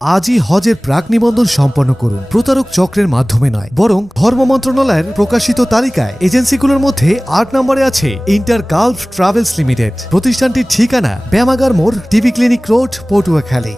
আজই হজের প্রাক নিবন্ধন সম্পন্ন করুন। প্রতারক চক্রের মাধ্যমে নয়, বরং ধর্ম মন্ত্রণালয়ের প্রকাশিত তালিকায় এজেন্সিগুলোর মধ্যে আট নম্বরে আছে ইন্টার গালফ ট্রাভেলস লিমিটেড। প্রতিষ্ঠানটির ঠিকানা ব্যামাগার মোড়, টিভি ক্লিনিক রোড, পটুয়াখালী।